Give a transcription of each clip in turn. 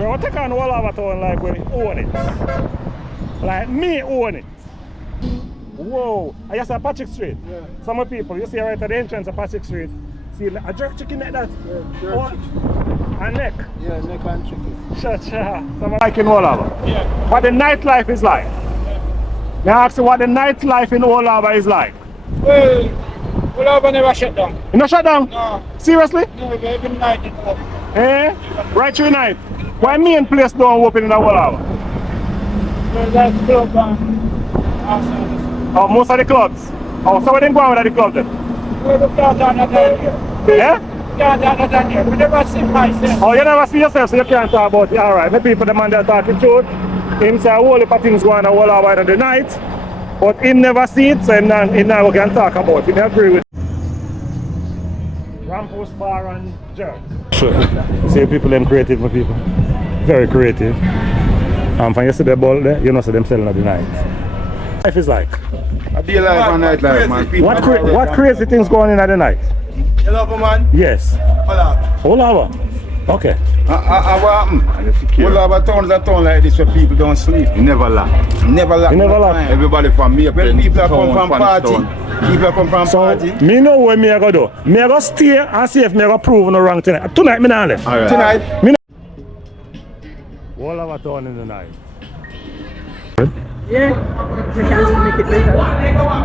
Bro, take on Old Harbour town like we own it. Like me own it. Whoa, I just saw Patrick Street. Yeah. Some people, you see right at the entrance of Patrick Street, see a jerk chicken like that. Yeah, jerk chicken. And neck. Yeah, neck and chicken. Sure. Some like in Old Harbour. Yeah. What the nightlife is like. Now ask you what the nightlife in Old Harbour is like. Well, Old Harbour never shut down. You not shut down? No. Seriously? No, every night it's open. Eh? Right through night. Why main place don't open in the Old Harbour? Well, that's club outside. Oh, most of the clubs. Oh, so we didn't go out with the club then? Well, the clubs are not down here. Yeah? Yeah, they're not down here. We never see myself. Oh, you never see yourself, so you can't talk about it. Alright, the people demand they're talking truth. Him say a whole heap of things going on Old Harbour in the night, but him never see it, so him now we can talk about it. I agree with Rampus Bar and Jerk. Sure. See people them creative, my people. Very creative. And when you see the ball there, you know see them selling at the night. Life is like. A day life and night life, man. What crazy things going in at the night? You love a man? Yes. Old Harbour. Old Harbour. Okay. What happened? Old Harbour town is a town like this where people don't sleep. You never lack. Never lack. You never lack. Everybody from me. When people come from party, Me know what me I go do. Me I go stay and see if me I go prove no wrong tonight. Tonight me not left. All right. Tonight. Me All of our town in the night. Yeah, we can make it better.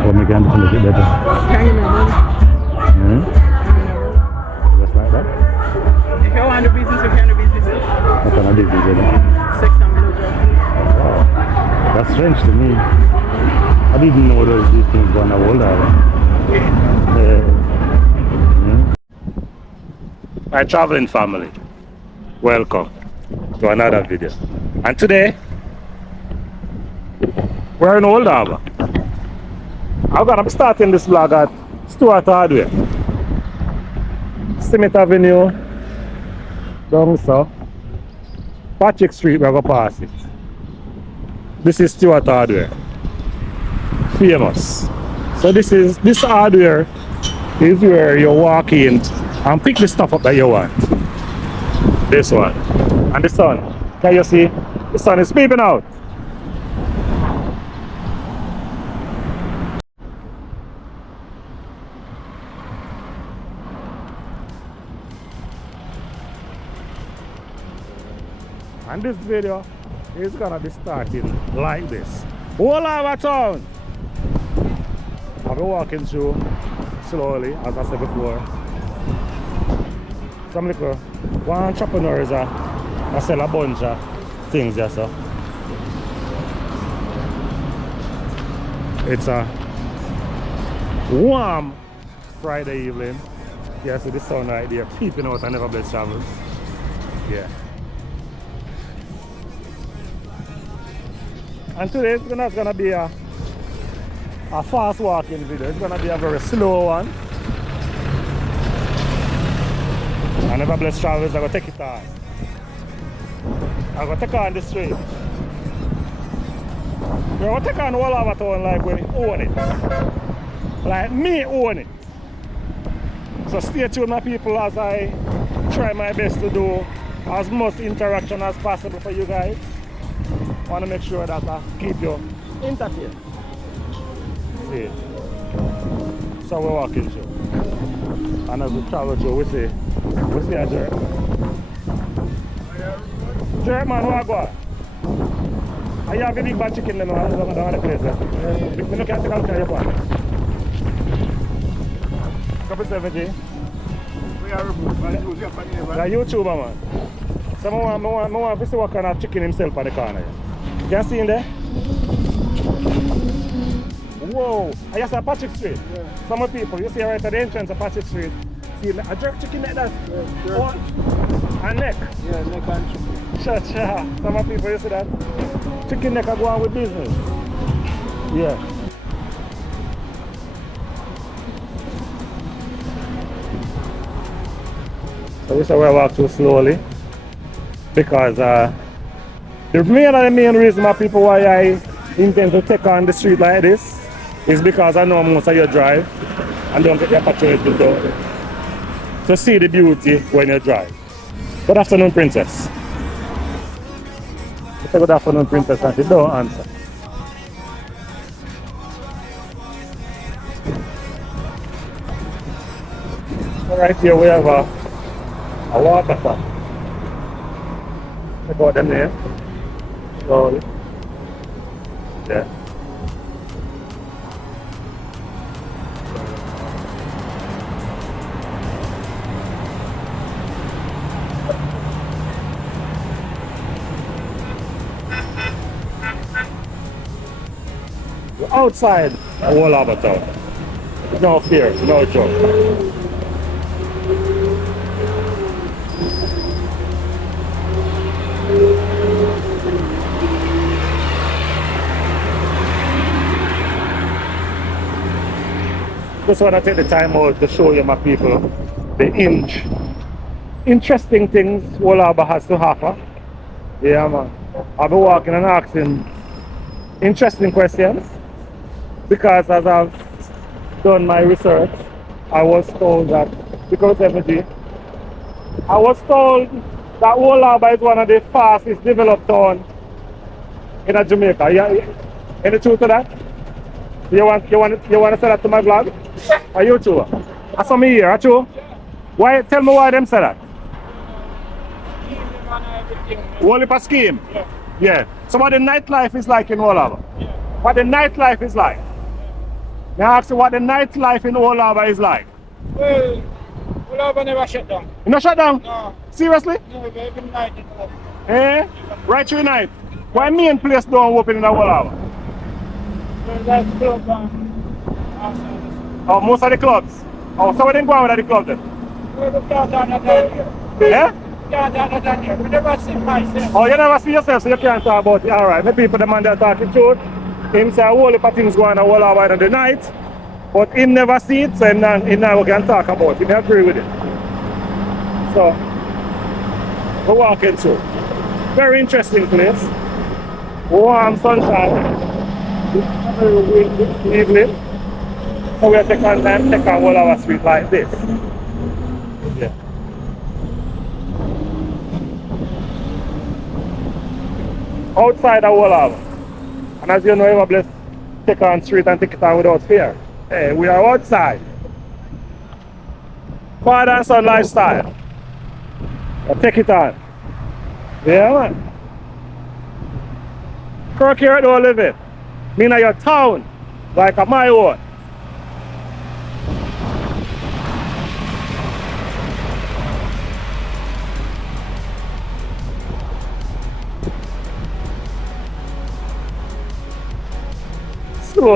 Oh, me can make it better. Just like that. If you want to do business, you can do business. What kind of business is it? Sex and middle job. Wow. That's strange to me. I didn't know these things going on Old Harbour. My traveling family, welcome to another video. And today, we're in Old Harbour. I'm gonna be starting this vlog at Stuart Hardware, Smith Avenue, down so Patrick Street, we're gonna pass it. This is Stuart Hardware, famous. So this hardware is where you walk in and pick the stuff up that you want. This one. And the sun. Can you see? The sun is peeping out. And this video is gonna be starting like this. Old Harbour town! I'll be walking through slowly, as I said before. Some little one entrepreneurs that sell a bunch of things there, so. It's a warm Friday evening. Yeah, see the sun right there peeping out and never bless travels. Yeah. And today it's not gonna be a fast walking video. It's gonna be a very slow one. I never bless travels, I'm gonna take it on. I'm gonna take on the street. We're gonna take on Old Harbour town like we own it. Like me own it. So stay tuned, my people, as I try my best to do as much interaction as possible for you guys. I want to make sure that I keep you entertained. See. So we're walking through. And as we travel through, we see a jerk. Jerk man, what go on? I have a big bad chicken then down the place there. We look at the calculator your pan. Couple 70. We are a YouTuber man. So I want to see what kind of chicken himself on the corner. You can see in there? Whoa! I just saw Patrick Street. Yeah. Some people, you see right at the entrance of Patrick Street, see a jerk chicken like that. Yeah, and neck. yeah, neck and chicken. Sure. Some people, you see that? Chicken neck are going with business. Yeah. So this is where I walk too slowly. Because the main reason my people why I intend to take on the street like this is because I know most of you drive and don't get the opportunity to see the beauty when you drive. Good afternoon, Princess. say good afternoon, Princess, and she don't answer. So right here we have a waterfall. Check out them there. Slowly. Yeah. We're outside the Old Harbour town. No fear, no joke. Just want to take the time out to show you, my people, the interesting things Old Harbour has to offer. Yeah, man. I've been walking and asking interesting questions because as I've done my research, I was told that, because energy, I was told that Old Harbour is one of the fastest developed towns in Jamaica. Yeah, any truth to that? You want to say that to my vlog? Or you too? I saw me here, true? Why? Tell me why them say that. Whole heap of scheme? Yeah. So what the nightlife is like in Old Harbour? What the nightlife is like? May I ask you what the nightlife in Old Harbour is like? Well, Old Harbour never shut down. You not shut down? No. Seriously? No, every night it's open. Eh? Right through the night? Why main place don't open in the Old Harbour? Well, that's club outside. Oh, most of the clubs? Oh, so we didn't go on with the club then? Well, we can't down that here. Eh? Can't down that here. We never see myself. Oh, you never see yourself, so you can't talk about it. Alright, the people the man that talking truth. Him say a whole heap of things going on Old Harbour in the night, but him never see it, so him now can talk about it. I agree with it. So, we're walking through. Very interesting place. Warm sunshine. Very evening. So we'll take on Old Harbour Street like this. Yeah. Outside the Old Harbour. And as you know, you blessed take on street and take it on without fear. Hey, we are outside. Father and son lifestyle. Take it on. Yeah, man. Kirk here don't live it. Mean your town, like a my own.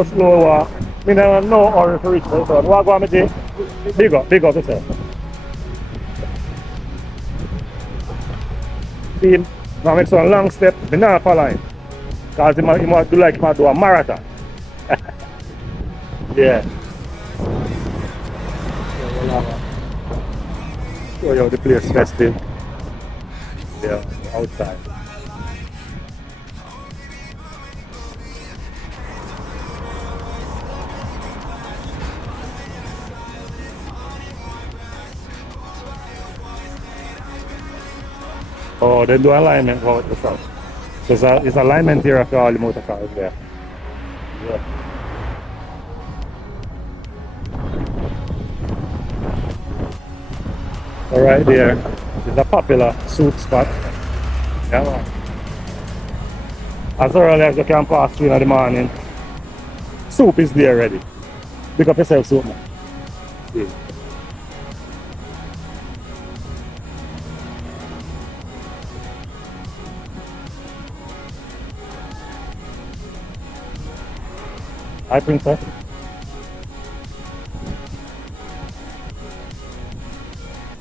Slow walk. I don't no hurry to reach the town. What go on, Jay? Big up yourself. See him, now make some long step, I not follow him. Because he might do like he might do a marathon. Yeah. Show you how the place festive. Yeah, outside. Oh, they do alignment out the south. So it's alignment here for all the motor cars there. Yeah. So right there is a popular soup spot. Yeah, man. As early as you can pass through in the morning, soup is there ready. Pick up yourself soup, man. Yeah. Hi, Princess.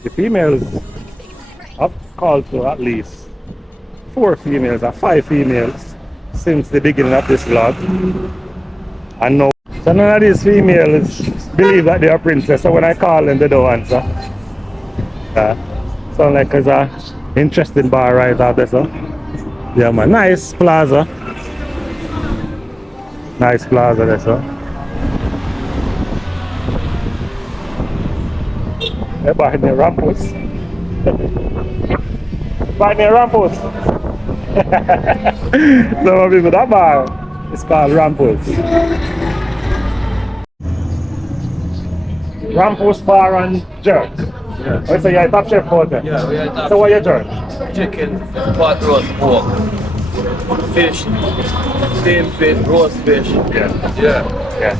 The females have called to at least 4 females or 5 females since the beginning of this vlog. And no, so none of these females believe that they are princess, so when I call them, they don't answer. Sound like it's an interesting bar right out there, so. Yeah, man, nice plaza. Nice plaza there, so. Everybody near Rampus. Everybody near Rampus. So people, that bar is called Rampos. Rampos Bar and Jerk. Yeah. Oh, so you're a top chef hotel? Yeah, we are top So what you jerk? chicken, pot roast pork, fish, steamed fish, roast fish. Yeah. Yeah.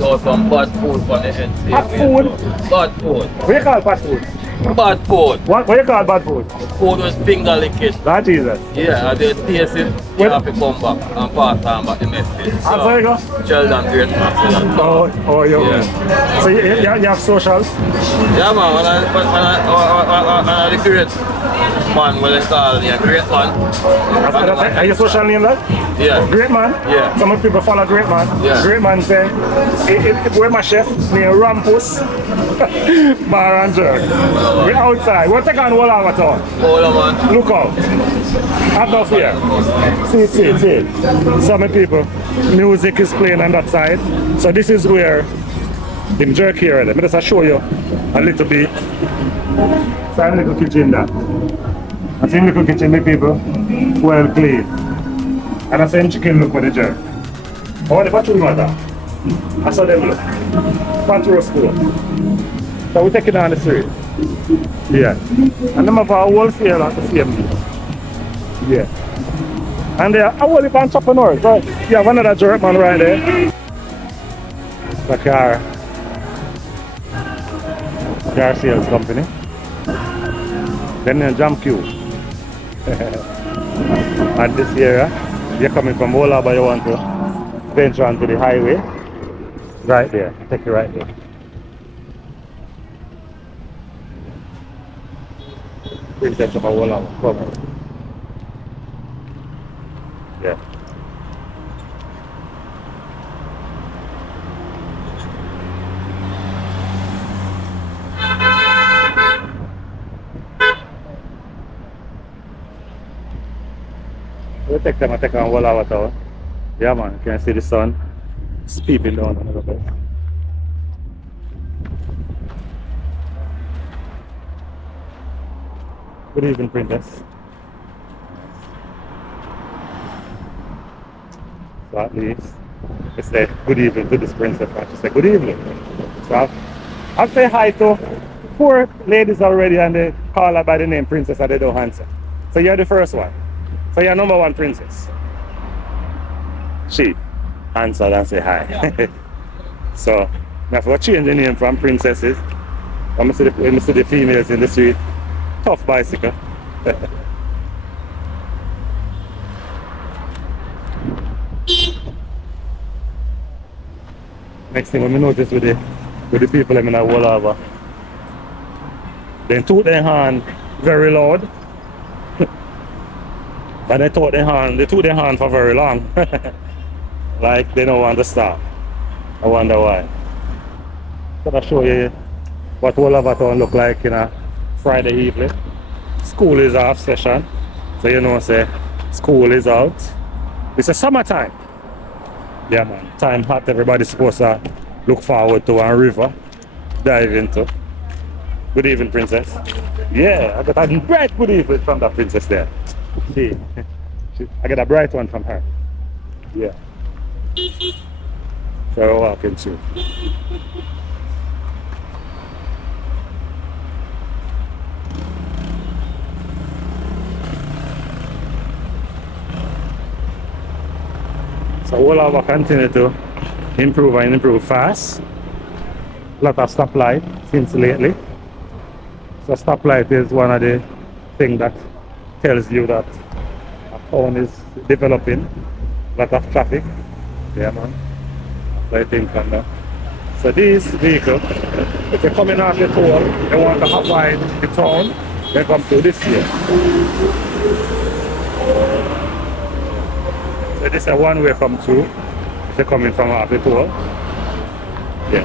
Also some bad food for the head. Hot food? Bad food. What you call fast food? Bad food. What you call bad food? Food was finger licking. That Jesus. Yeah, and they taste it, you Well- have to come back and pass on back the message. And so you go? Sheldon Great Master. Oh, you. Yeah. So you have socials? Yeah, man, when I the great man, what they call me, a great man. Are your social name that? Yeah. Great man? Yeah. Some people follow Great man. Yeah. Great man say, if we're my chef, near Rampus, Bar and Jerk. We're outside. We'll take on Old Harbour town. Hold on, man. Look out. Have no fear. See. So many people, music is playing on that side. So this is where the jerk here. Let me just show you a little bit. So a little kitchen there. I see little kitchen, the people, well clean. And I see chicken look for the jerk. Oh, the patrol matter. I saw them look. Patrol school. So we take it down the street. Yeah. And them have a wholesale at the same place. Yeah. And they are all the entrepreneurs, right? You have another jerk man right there. The car sales company. Then you jump queue. And this area, you're coming from Old Harbour, you want to venture onto the highway. Right there. Take it right there. Princess of Old Harbour. Come on. Yeah. We'll take them and take on Old Harbour town. Yeah man, you can see the sun. It's peeping down a little bit. Good evening, Princess. So at least it said good evening to this princess, and she said good evening. So I'll say hi to 4 ladies already, and they call her by the name Princess and they don't answer. So you're the first one. So you're number 1 princess. She answered and say hi. Yeah. So now for change the name from princesses, when I see the females in the street, tough bicycle. Next thing when we notice with the people in the Old Harbour, they toot their hand very loud. But they toot their hand for very long. Like they don't want to stop. I wonder why. So I'll show you what Old Harbour town look like in a Friday evening. School is off session. So you know say school is out. It's a summertime. Yeah man, time hot, everybody's supposed to look forward to a river, dive into. Good evening, princess. Yeah, I got a bright good evening from that princess there. See, I got a bright one from her. Yeah. So we're walking through. So Old Harbour continue to improve and improve fast. A lot of stoplight since lately. So stoplight is one of the things that tells you that a town is developing. A lot of traffic. Yeah man. So I think on that. So these vehicles, if you're coming off the toll, they want to avoid the town, they come through this here. So this is a one-way come through if they're coming from off the toll. Yeah.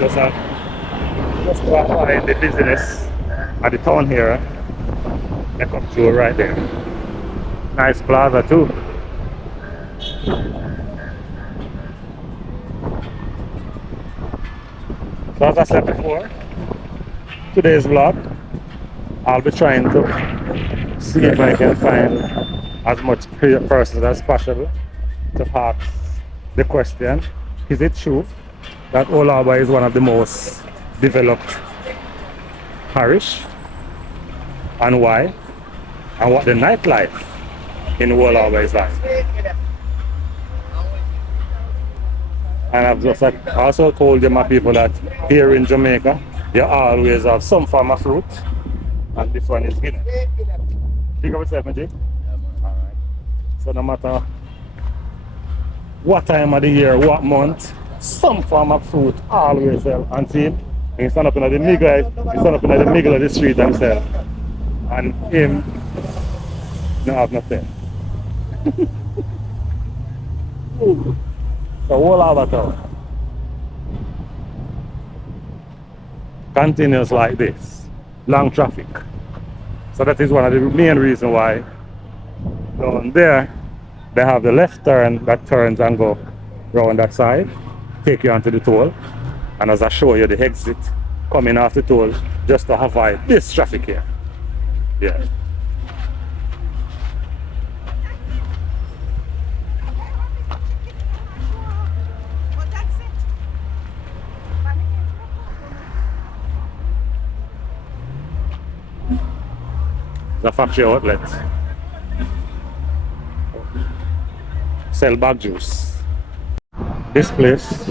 Just to avoid the business at the town here, they come through right there. Nice plaza too. So as I said before, today's vlog, I'll be trying to see if I can find as much persons as possible to ask the question, is it true that Old Harbour is one of the most developed parish, and why, and what the nightlife in Old Harbour is like? And I've just also told my people that here in Jamaica, you always have some form of fruit, and this one is Guinea. Pick up yourself, Majid. Alright. So no matter what time of the year, what month, some form of fruit always sell. And see, he stand up in the middle of the street and sell. And him no have nothing. The whole Harbour town continues like this, long traffic. So that is one of the main reasons why down there they have the left turn that turns and go round that side, take you onto the toll, and as I show you the exit coming off the toll, just to avoid this traffic here. Yeah. The factory outlet. Sell bag juice. This place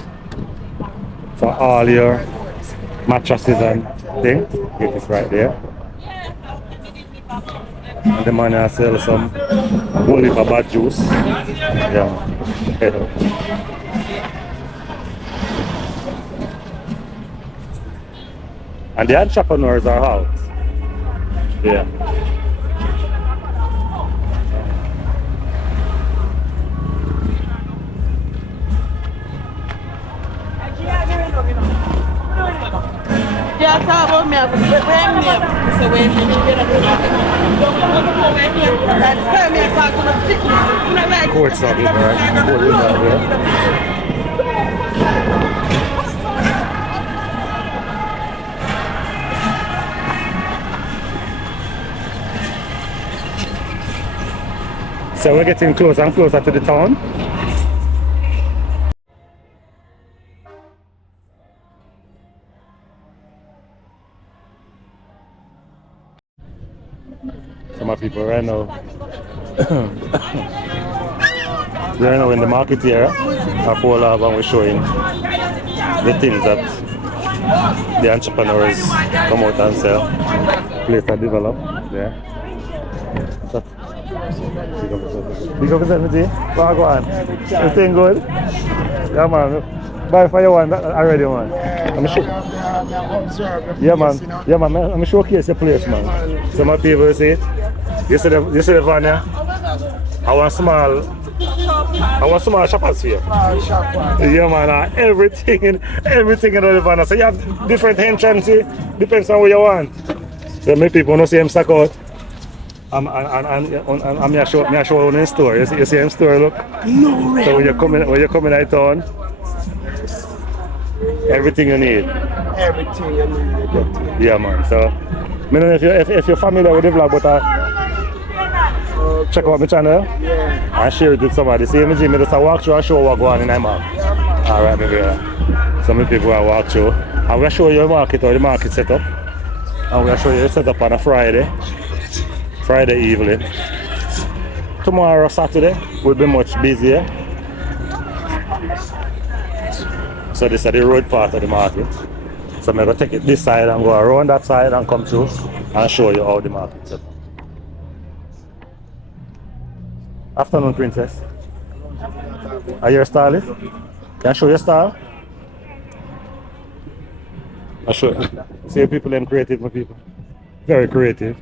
for all your mattresses and things. It is right there. And the man has sell some whole heap of bag juice. Yeah. And the entrepreneurs are out. Yeah. Yeah, talk about me. Courts are big, right? Court is out there. So we're getting closer and closer to the town. Some of people right now, we're now in the market here of Old Harbour, and we're showing the things that the entrepreneurs come out and sell. Place that develop there. So, big up yourself, Majid. Go on. Everything good? Yeah, man. Buy for you one already, man. I'm sure. Yeah, man. Yeah, man. I'm showcase your place, man. Some of people see it. You see the van here? I want small shoppers here. Yeah, man. Everything in the van. So you have different entrances. Depends on what you want. So many people don't see him stack out. I'm show on the store. You see him store, look. No way. So when you're coming out town, everything you need. Everything you need. Yeah, man. So I don't know if you're familiar with the vlog, but check out my channel. Yeah. And share it with somebody. See me just walk through and show what going on in my market. Alright, maybe some people will walk through. I'm gonna show you the market or the market setup. I'm gonna show you the setup on a Friday evening. Tomorrow, Saturday, will be much busier. So this is the road part of the market. So I'm going to take it this side and go around that side and come through and show you how the market is set up. Afternoon, Princess. Are you a stylist? Can I show you a style? I'll show you. See people them creative, my people. Very creative.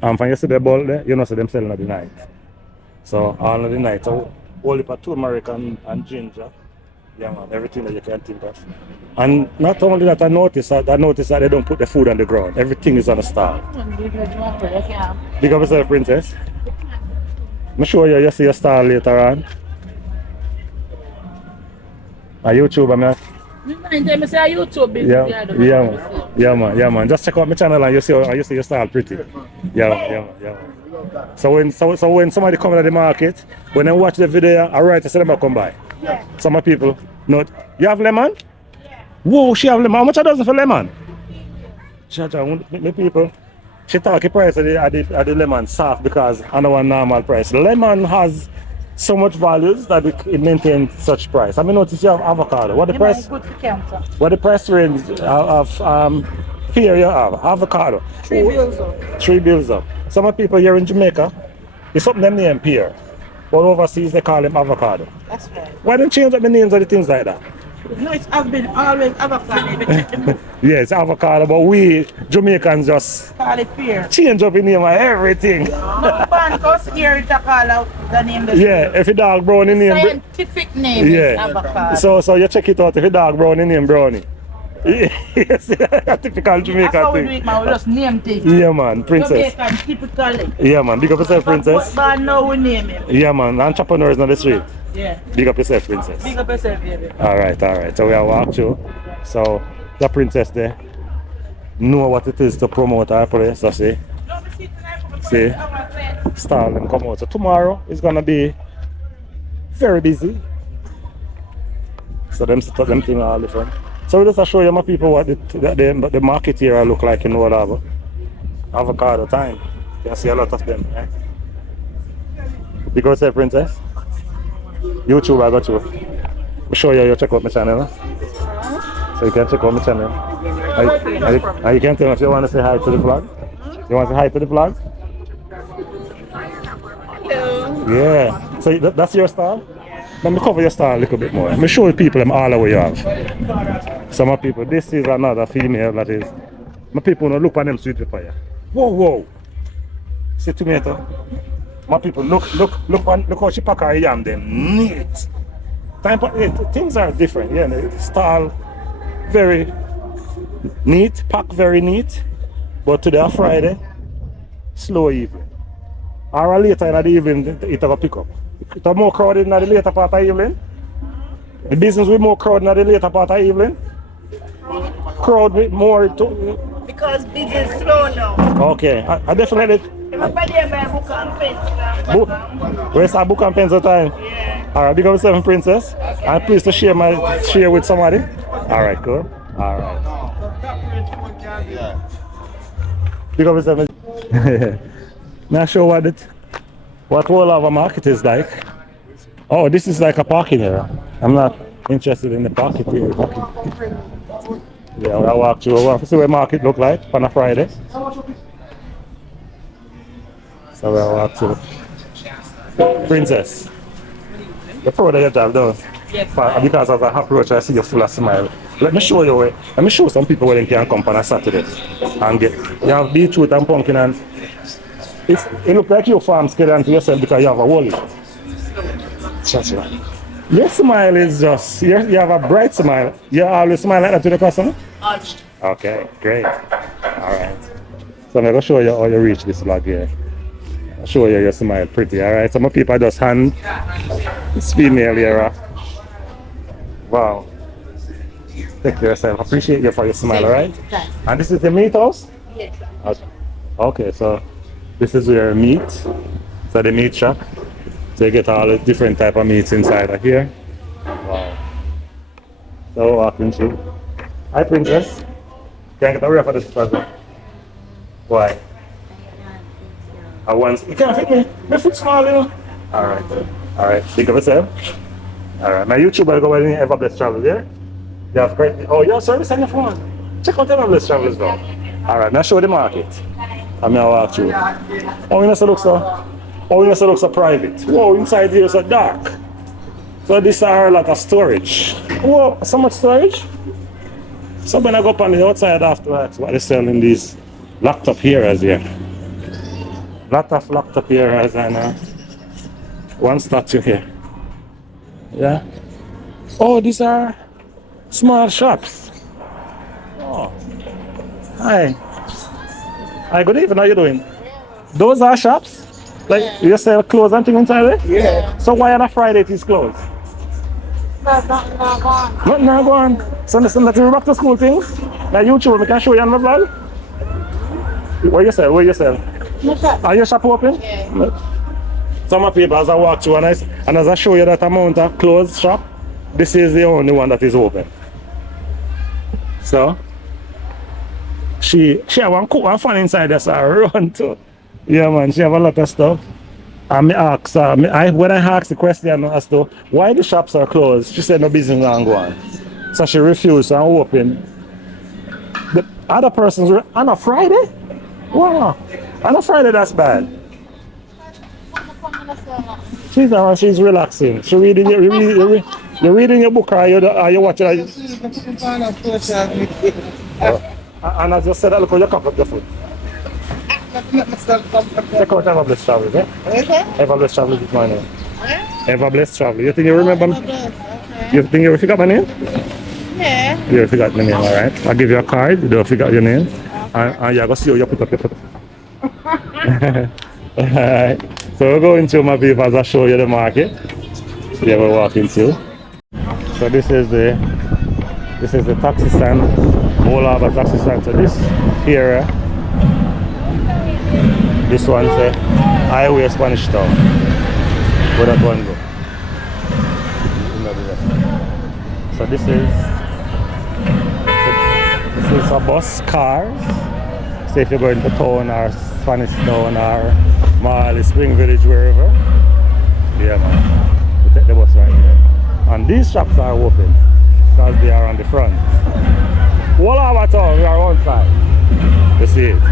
And when you see the ball there, you know see them selling at the night. So all of the night, so only for turmeric and ginger. Yeah, man, everything that you can think of. And not only that, I noticed that they don't put the food on the ground. Everything is on a stall. Big up yourself, Princess. I'm sure you see your stall later on. On YouTube, I mean. I say YouTube business. Yeah, Yeah, man. Just check out my channel and you see your style pretty. Yeah. So when somebody come to the market, when they watch the video, I write to say them come by. Yeah. Some people not. You have lemon? Yeah. Whoa, she have lemon. How much a dozen for lemon? Me people. She talk the price of the lemon soft because I know a normal price. Lemon has so much values that it maintains such price. I mean, notice you have avocado. What the price? Good for cancer. What the price range of here you have avocado? 3 bills up. 3 bills up. Some people here in Jamaica, it's something them name pear, but overseas they call them avocado. That's right. Why don't you change up the names of the things like that? No, I've been always avocado. Yeah, it's avocado, but we Jamaicans just Call it pear. change up the name of everything. No, Pancos here to call out the name. Yeah, if you dog brownie name. Scientific name is avocado. So you check it out if you dog brownie name brownie. Yes, typical Jamaican That's how we do thing. it, man. We just name things. Yeah, man, princess. Jamaican, typically. Yeah, man, big up yourself, princess. But now we name him. Yeah, man, entrepreneurs on the street. Yeah. Big up yourself, princess. Big up yourself, baby. All right. So we are walk through. So the princess there know what it is to promote our place. So see, stall them come out. So tomorrow is gonna be very busy. So them set up them thing all different. So we just show you my people what the market here look like in Old Harbour. Avocado time. You can see a lot of them. Eh? Because say princess. YouTube I got you. I'll show you check out my channel. So you can check out my channel. And you can tell me if you want to say hi to the vlog. You want to say hi to the vlog? Hello. Yeah. So that's your style? Let me cover your style a little bit more. Let me show people them all the way you have. Some people, this is another female that is. My people don't look on them sweet pepper. Whoa. See tomato? My people, look how she pack her yam them neat. Things are different, yeah. The style very neat, pack very neat. But today on Friday, slow evening. Or later in the evening, it will pick up. It's more crowded in the later part of the evening. The business will be more crowded in the later part of the evening. Crowd with more Because business is slow now. Okay, I definitely. Where's our book and pencil time? Yeah. Alright, big up yourself, princess. I'm pleased to share with somebody. Alright, cool. Alright. Big up yourself. Now show what Old Harbour market is like. Oh, this is like a parking area. I'm not interested in the parking area. Yeah, I'll walk through. I want to see what market look like on a Friday. So we'll walk through. Princess, you're proud of your job, don't you? Yes. Because as I approach, I see you full of smile. Let me show you where. Let me show some people where they can come on a Saturday and get. You have beetroot and pumpkin and it looks like you farm scared to yourself because you have a wallet. Your smile is just, you have a bright smile. You always smile like that to the customer? Okay, great. Alright. So I'm going to show you how you reach this vlog here. I'll show you your smile pretty, alright? Some people just hand this female here. Wow. Take care of yourself. Appreciate you for your smile, alright? And this is the meat house? Yes. Okay, so this is your meat. So the meat shop. So you get all the different type of meats inside of here. Wow. So walking through. Hi princess. Can I get a wrap for this present? Why? I want. You can't fit me. My foot small, you know. Alright. Alright. Think of yourself. Alright. My YouTube will go in Ever Blessed Travel, yeah? You have great. Oh, you have service on your phone. Check out Ever Blessed Travel as well. Alright, now show the market. I'm gonna walk through. Oh, you must look so. Oh, it looks so private. Whoa, inside here is so dark. So this are a lot of storage. Whoa, so much storage? So when I go up on the outside afterwards, what they sell in these locked up areas here. Lot of locked up areas and one statue here. Yeah. Oh, these are small shops. Oh. Hi. Hi, good evening, how you doing? Those are shops? Like you sell clothes and things inside there? Yeah. So why on a Friday it is closed? Nothing now go on. So listen, let's go back to school things. Now YouTube, I can show you on my vlog. What you sell? What you sell? Are your shop open? Yeah. Some of people as I walk through and as I show you that amount of clothes shop, this is the only one that is open. So she have one cook and fun inside there, so I run to. Yeah man, she have a lot of stuff. And me ask her, when I asked the question as to why the shops are closed, she said no business and go on. So she refused and open. The other persons were on a Friday? Wow. On a Friday that's bad. She's relaxing. She reading you're reading your book or you watching it? And as you said that, look how you cock up your foot. Check out Ever Blessed Travel, eh? Okay. Ever Blessed Travel is my name. Ever Blessed Travel. You think you remember me? You think you forgot my name? Yeah. You forgot my name, alright. I'll give you a card, you don't forget your name. And you're going to see how you put up your foot. Alright. So we're going to my people as I show you the market. Yeah, we're walking to. So this is the taxi stand. Old Harbour taxi stand. So this here, this one say Highway Spanish Town. Where that one go? So this is a bus, cars. So if you're going to town or Spanish Town or Marley, Spring Village, wherever, yeah man, you take the bus right here. And these shops are open because they are on the front. Old Harbour Town, we are on side. You see it.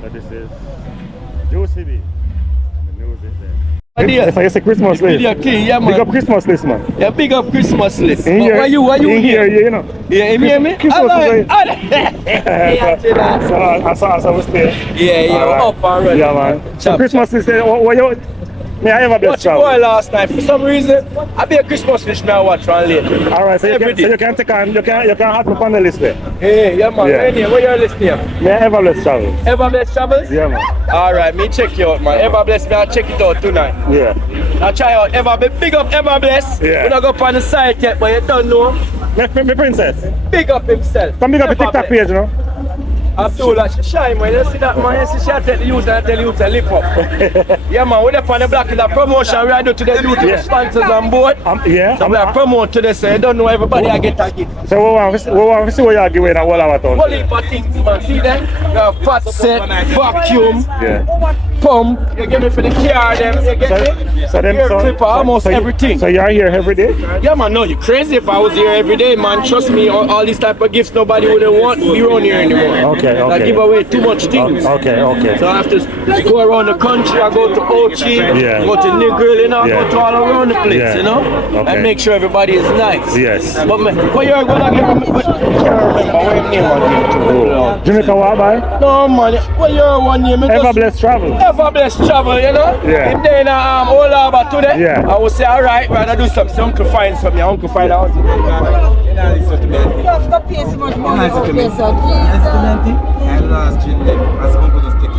So this is Juici. The music there. If I say Christmas list, Yeah, man. big up Christmas list, man. Yeah, big up Christmas list. In here, Why you here, you know. Yeah, you hear me? Christmas list. So we stay. Yeah, up and running. Yeah, man. So Christmas list, what you? May I ever bless you? Watch last night. For some reason, I be a Christmas list now. Watch one later. All right, so you can take on, you can have me on the list there. Hey, yeah, man. Yeah. Where your list here? May I ever bless travel? Ever Blessed Travels? Yeah, man. All right, me check you out, man. Ever Blessed, me I'll check it out tonight. Yeah. I'll try out Ever Blessed. Big up Ever Blessed. Yeah. We don't go up on the site yet, but you don't know. My princess. Big up himself. Come big up the TikTok page, you know. I'm told that she shy, man. You see that, man? You see she take the youth and tell you to lift up. Yeah, man. We're up on the block in the promotion. We are doing to the youth sponsors on board. Yeah. So we are promoting to this, so you don't know everybody I get a gift. So we want to see what you are giving at Old Harbour Town. Whole heap of things, man. See them? You have fat set, vacuum, pump. You get me for the car, them. You get me? So them, hair clipper, almost everything. So you are here every day? Yeah, man. No, you crazy if I was here every day, man. Trust me, all these type of gifts, nobody would want me around here anymore. Okay. I give away too much things. Okay. So I have to go around the country. I go to Ochi, go to Negril, you know, I go to all around the place, you know, and make sure everybody is nice. Yes. But what you're gonna give me, I can't remember what your name was. Jamaica what by? No man, what your one name? Ever Blessed Travel. Ever Blessed Travel, you know? Yeah. If they in Old Harbour today, yeah. I would say, alright, we're gonna do something. So Uncle find something. Uncle find out. You have to pay so much money for this, I lost you as people just take it.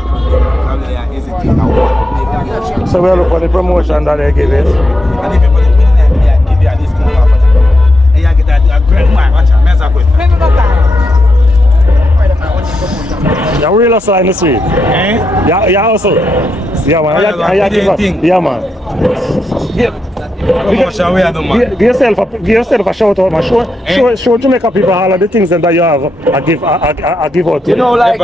So we look for the promotion that they give us. And if everybody give you a discount off of it. And you get a great man, watch out, mess up with it. You're real hustle in the street. Eh? Yeah, also. Yeah, man. Yeah, man. Promotion we are doing, man. Give yourself a shout out, man. Show Jamaica people all of the things that you have. I give out to You know, like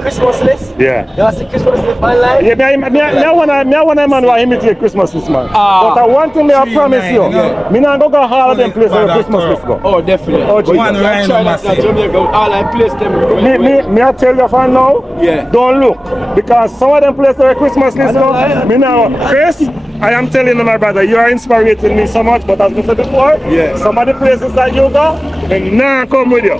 Christmas list. Yeah. You see Christmas list online. Yeah, me wanna man who imitate Christmas list, man. But one thing I promise you, me not go all of them places where Christmas list go. Oh, definitely. Oh, Jesus. One right now, massive. Jamaica, all I place them. Me I tell you for now, Yeah. don't look. Because some of them places where Christmas list go, me now, Chris, I am telling you, my brother, you are inspiring me so much, but as I said before, Yeah. some of the places that you go, they nah come with you.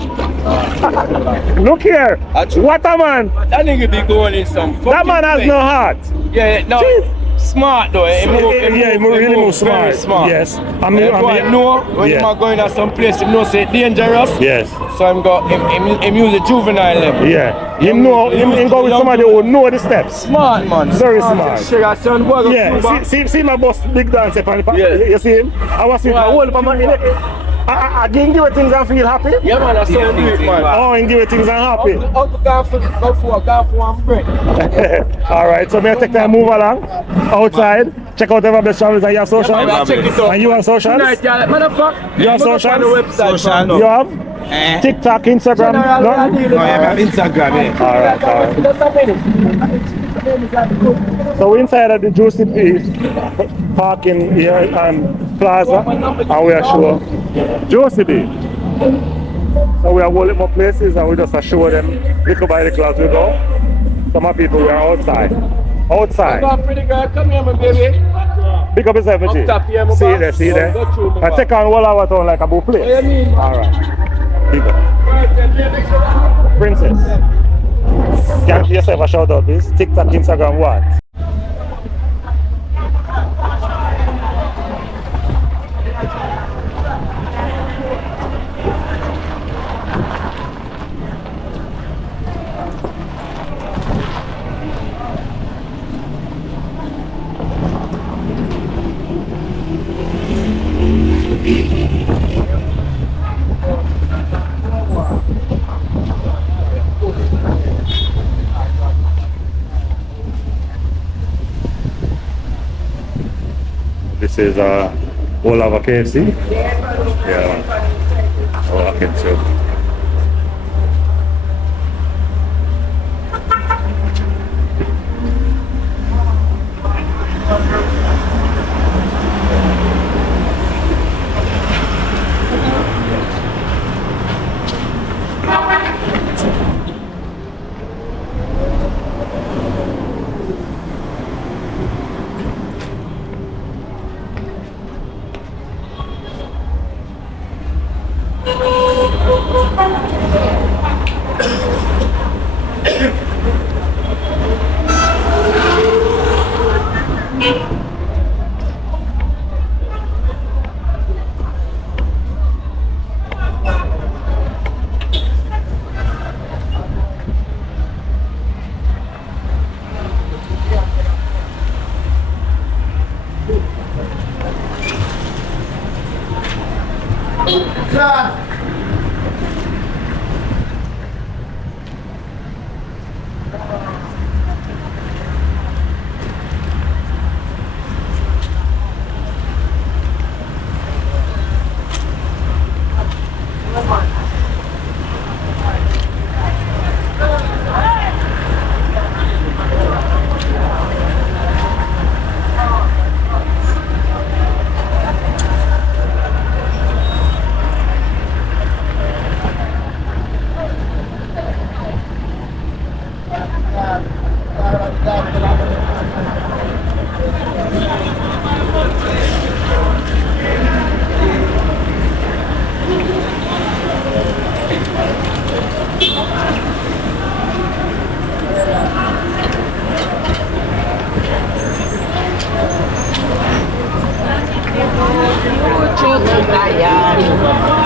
Look here, what a man. That nigga be going in some fucking That man has place. no heart. Yeah, no. Jeez. Smart though. He really move smart. Very smart. Yes. I know when yeah. I'm going to some place, him know say dangerous. Yes. So I'm go him use the juvenile level. Yeah. Him know him go with somebody who know the steps. Smart man. Very smart. Sugar son boy. Yeah. See my boss big dance upon the Yeah. You see him? I was with a whole man. I didn't give you things and feel happy. Yeah man, that's so good man. Oh, and give you things and happy. How to go for one break. Alright, so may I take time move along outside. Check out every best travels and you have socials. Yeah, check it out. And you have socials? Tonight, yeah, motherfucker. You have socials? On the website. Social, no. You have? TikTok, Instagram? No? No, I have Instagram, yeah. Alright. That's a minute. So we're inside at the Juici parking here in Plaza and we are sure Juici. So we are holding more places and we just show them little by little as we go. Some of people we are outside. Outside. Come on, pretty girl, come here, my baby. Big up yourself, G. top here, my See boss. there, see there. Go through, my I boss. take on all our town like a bull place. What do you mean, man? Alright. Big up. Princess. Can you give yourself a shout out, please? TikTok, Instagram, what? This is Old Harbour KFC. Yeah. Oh, I can show.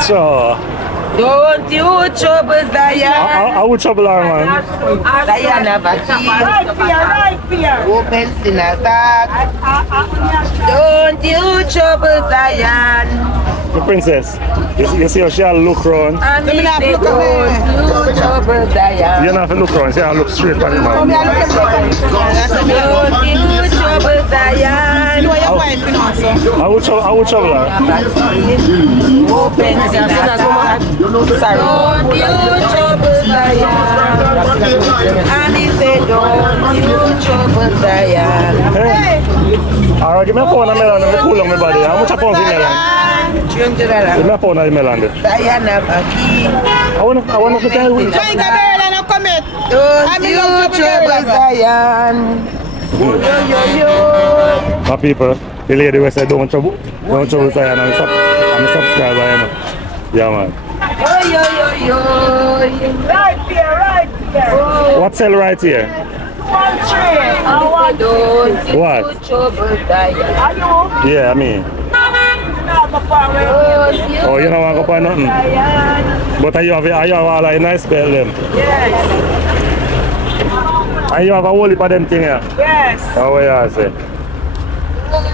So Don't you trouble Zion. I would trouble her, man. Zion have a key. Right here. Open sinner's heart. Don't you trouble Zion. The princess, you see how she look round? And me not look away. Don't you trouble Zion. You don't have to look round, see how look straight at him. Don't you trouble Zion. I would trouble her. Open sinner's heart. Sorry. Don't you trouble Zion. And he said, don't you trouble Zion. Hey. Alright, give me a pound of melon and cool on my body. How much a pound of melon? Give me a pound of melon. Zion have a key. I want to tell you. Don't you trouble Zion. My people, the lady will say don't trouble Zion. I'm a subscriber, you know. Yeah, man. Right here, right here. What sell right here? What? Yeah, I mean. Oh, you don't want to go buy nothing? But you have all a nice belt them. Yes. And you have a whole heap of them thing here? Yes. Oh, what you say?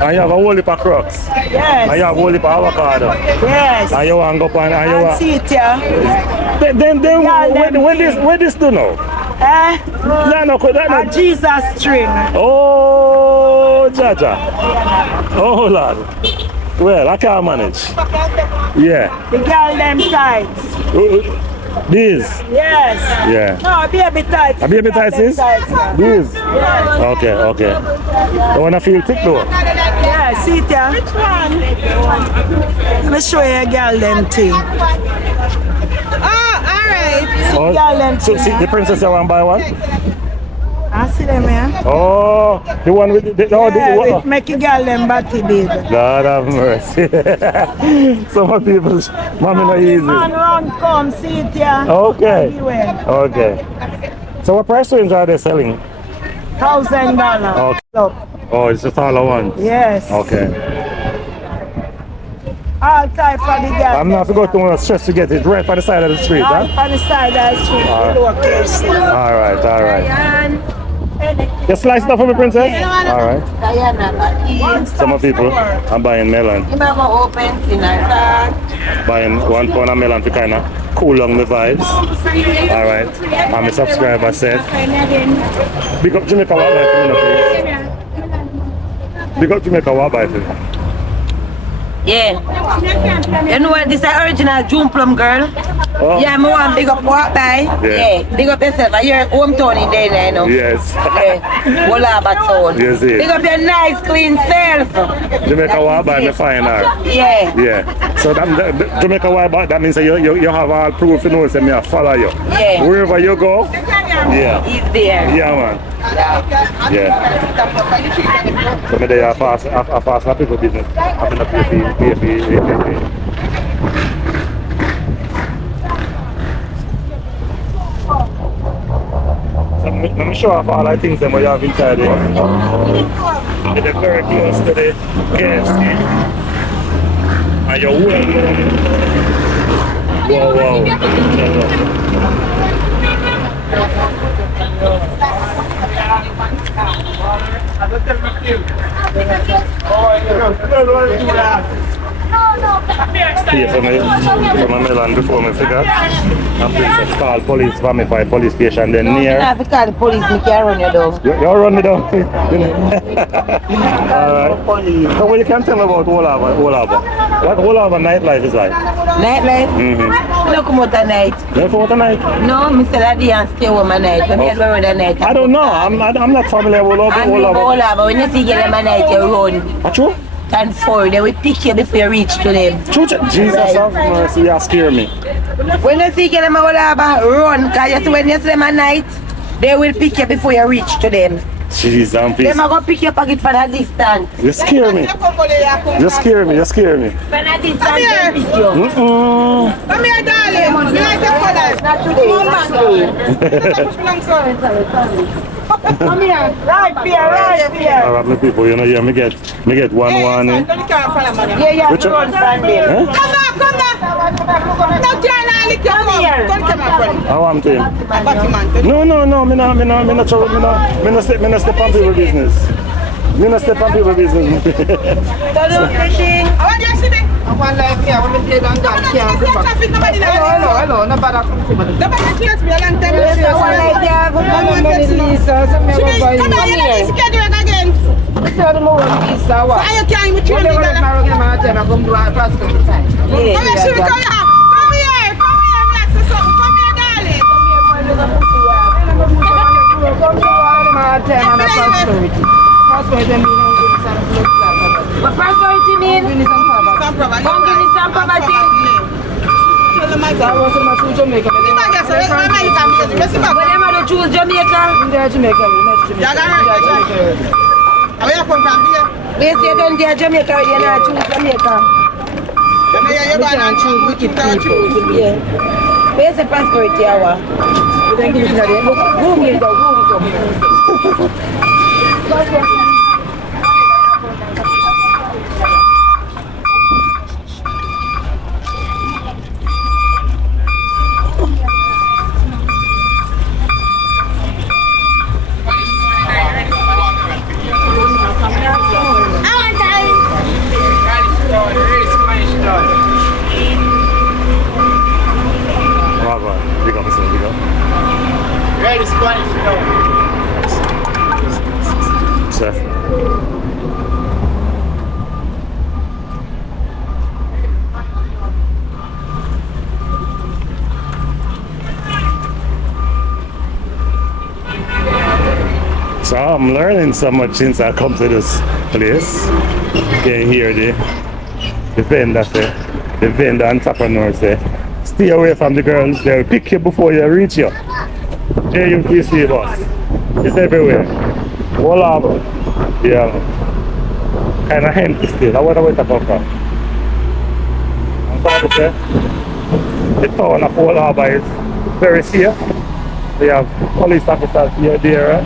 And you have a whole heap of crocs? Yes. And you have a whole heap of avocado? Yes. And you want to go buy and you want... See it here. Then where this do now? A Jesus string. Oh, Jaja. Oh, Lord. Well, I can't manage. Yeah. The girl them tights. These? Yes. Yeah. No, baby tights. A baby tights is? These? Yes. Okay. I want to feel thick though. Yeah, see it here. Which one? Let me show you a girl them thing. Oh, alright. Oh, so see the princess you want to buy one? I see them here. Oh, the one with the Make a girl them body big. God have mercy. Some people's mommy not easy. Man run come, see it here. Okay. Everywhere. Okay. So what price range are they selling? $1,000. Okay. Look. Oh, it's just all at once? Yes. Okay. All type for the girl. I'm not have to go too much stress to get it right by the side of the street, All huh? on the side of the street. Alright. You sliced up for me, princess? Alright. Some people are buying melon. Buying 1 pound of melon to kind of cool down the vibes. Alright. And my subscriber said, big up Jamaica Wildlife, please. Big up Jamaica Wildlife. Yeah. You know what? This is original June plum girl. Oh. Yeah, I want big up walk by. Yeah. Big up yourself. You're hometown in there, you know. Yes. Yeah. Old Harbour town. Yes, yes. Big up your nice, clean self. Jamaica Wildlife, me find her. Yeah. Yeah. So that Jamaica Wildlife, that means that you have all proof, you know, say me I follow you. Yeah. Wherever you go, yeah. He's there. Yeah, man. Yeah. So me there I fast my people business. I'm gonna pay. So let me show off all the things that we have inside here. They're very close to the KFC. And you're wow. Here for me melon before me figure. And princess call police for me for police station then near. I have to call the police, me can't run you down. You run me down. Alright. So what you can tell me about Old Harbour? What Old Harbour nightlife is like? Nightlife? Mm-hmm. No come out at night. You come out at night? No, Mr. Daddy and stay home at night. Let me go around at night. I don't know. I'm not familiar with Old Harbour. When you see them at night, you run. What true? And for they will pick you before you reach to them. Jesus have mercy, you scare me. When you see them at Old Harbour, run. Because when you see them at night, they will pick you before you reach to them. Jesus, I'm They are going to pick your pocket from a distance. You scare me. You scare me. From a distance, they pick you. Come here, darling. You like your colors? Not today. Sorry. Come here. Right here, right here. Alright, my people, you know, yeah, me get one warning. Yeah, Which one? Come here. Huh? How I'm doing? No, me not trouble, me not step on people business. Me not step on people business. One life here, when we play on that, can't see back. Hello, no bother come to me. Nobody cares me a long time. Yes, one life here, but no money Lisa, so me go buy you. Come here, you don't schedule it again. So the more Lisa, what? So you can't with you. When they want to marry them, I tell them, come do a passport time. Come here, come here, relax or something. Come here, darling. Come to one of them, I tell them, I'm a prosperity. Prosperity means what prosperity mean? Come give me some poverty. So I was in my true Jamaica. When am I choose Jamaica? They're Jamaica. Where you come from here? We say don't dare Jamaica, you not choose Jamaica. You're going to choose wicked people. Yeah. Where's the prosperity hour? You don't give it to them. Google it. So I'm learning so much since I come to this place. You can hear the vendor entrepreneur say, stay away from the girls, they'll pick you before you reach you. JUTC bus. It's everywhere. All over. Yeah. Kind of empty still. I wonder where it come from. I'm sorry to say, the town of Old Harbour is very safe. We have police officers here, there,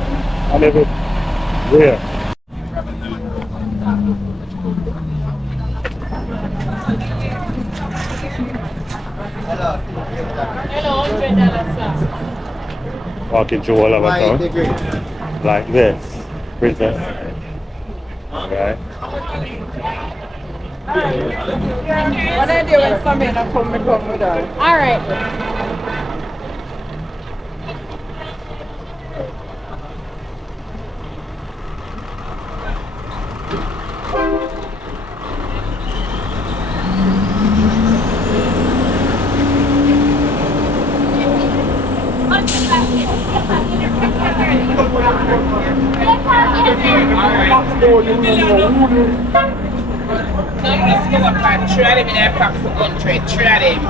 and everywhere. Walking through all of our town. Like this. Princess. Right. What I do when somebody come with her? Alright. Try them in a pack for country. Try them.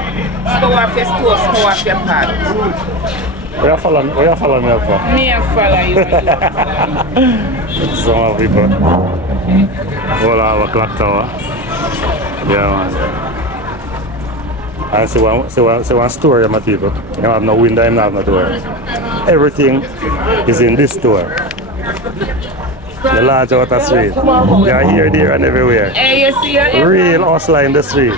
Go off your stove, go off your pot. Where you follow me up for? Me and follow you. Some people. All our clock tower. Yeah, man. And see one story of my people. You have no window, you have no door. Everything is in this store. The large outer street. They are here, there, and everywhere. Hey, you see your Real hustler in the street.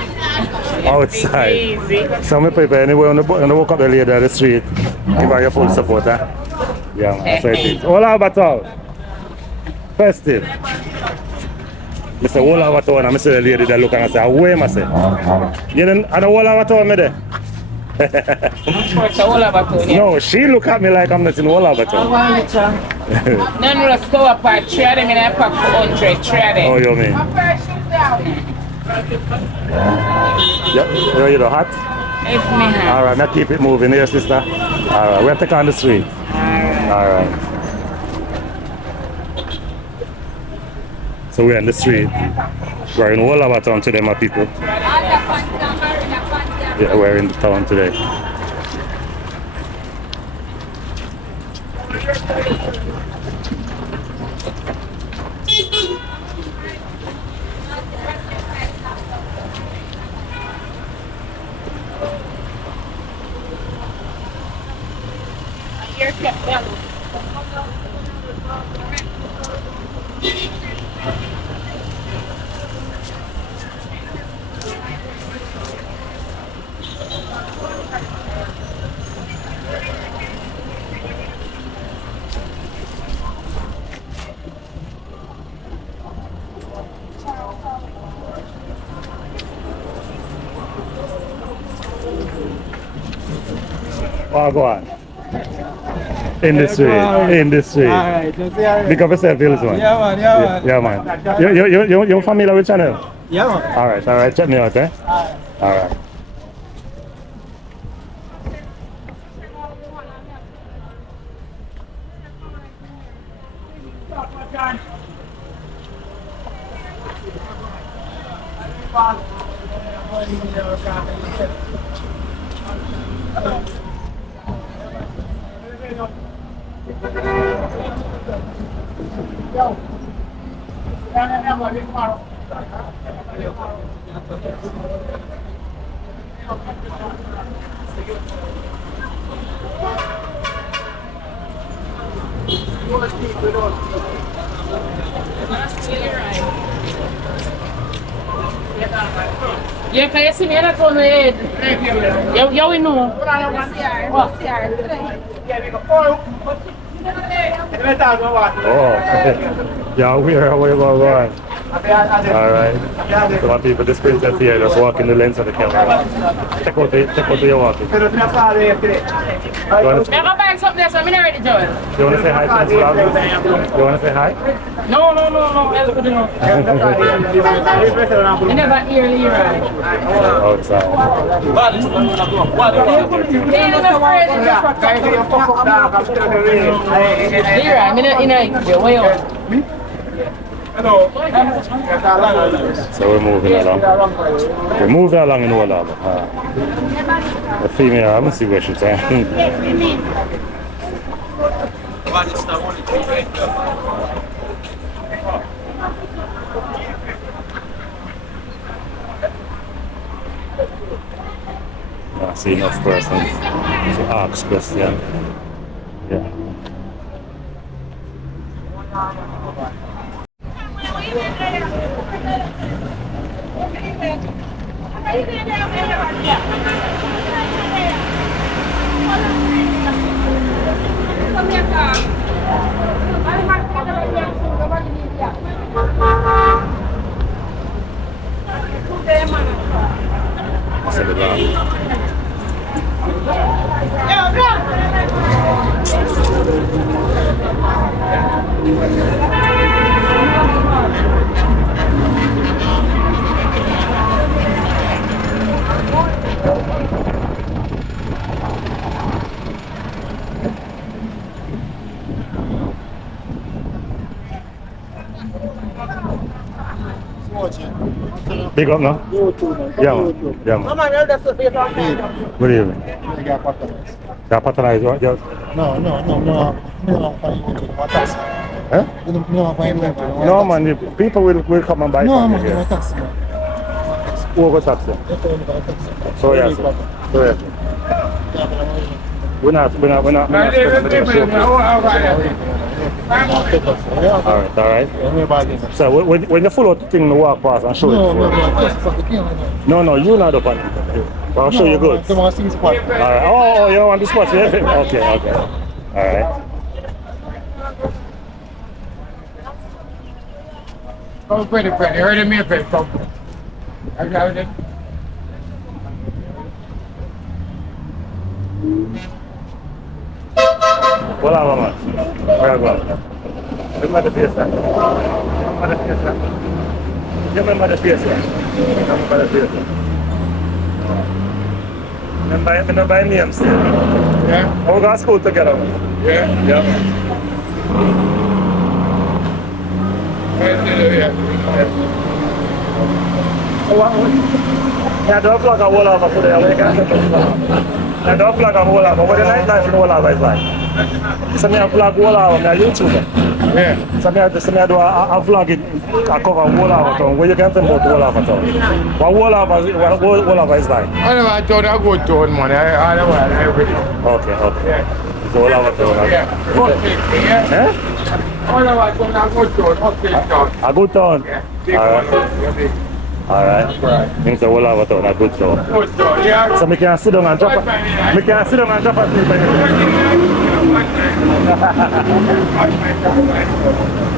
Outside. easy. Some people, anyway, when they walk up the lady on the street, give her your full support. Huh? Yeah, man, that's what it is. All over town. Festive. I say, all over town, and I see the lady that look and I say, where am I say? You know, I don't all over town, me there. No, she look at me like I'm not in all over town. No, let's go apart. Try them in a pack for 100. Try them. Oh, you mean? Yeah, you know hot? It's me, huh? Alright, now keep it moving here, sister. Alright, we'll take on the street. Alright. So we're in the street. We're in all our town today, my people. Yeah, we're in the town today. Oh, go on. In the street. In the street. Alright, you see how Big up yourself, Bills, man. Yeah, man, yeah, man. Yeah, man. You familiar with channel? Yeah, man. Alright. Check me out, eh? Alright. Yeah, kaya si Mira ko na eh. Yaw ino. Oh, yeah, where you going? Alright. Some people just princess here, just walking the lens of the camera. Check out your walking. You May kabayan something there, so I'm not ready, Joel. want to say hi to the vlog? You want to say hi? No. Else could know. You never early right. Outside. So we're moving along. We're moving along in Old Harbour. The female, I haven't seen where she's at. I see enough persons to ask questions. Yeah. Big up now? Yeah, man. Good evening. Got patronized what? No. Huh? No, man. The people will come and buy from you here. Who over taxi? So yes. We're not Alright. So when you follow the thing, you walk past and show it. No, you're not up on it. I'll show you good. Alright. Oh, you don't want the spot? Yeah? Okay. Alright. Oh, pretty. Heard me a bit. I got it. Hola, mamá. Where you going? Remember the fiesta? Remember the fiesta? Remember names still? Yeah. We go to school together. Yeah. Yeah, don't flag a whole Harbour today. I don't flag a whole Harbour. What the nightlife in Old Harbour is like? So I flag Old Harbour, I'm a YouTuber. Yeah. So I do a vlog, I cover Old Harbour town. Where you can tell about Old Harbour town? What Old Harbour is like? I thought I go to one money. I don't want everything. Okay. Yeah. So Old Harbour town. Yeah. Eh? All I go to A good town? Alright. Means the Old Harbour town, a good town. Yeah. So I can sit down and drop a sleep.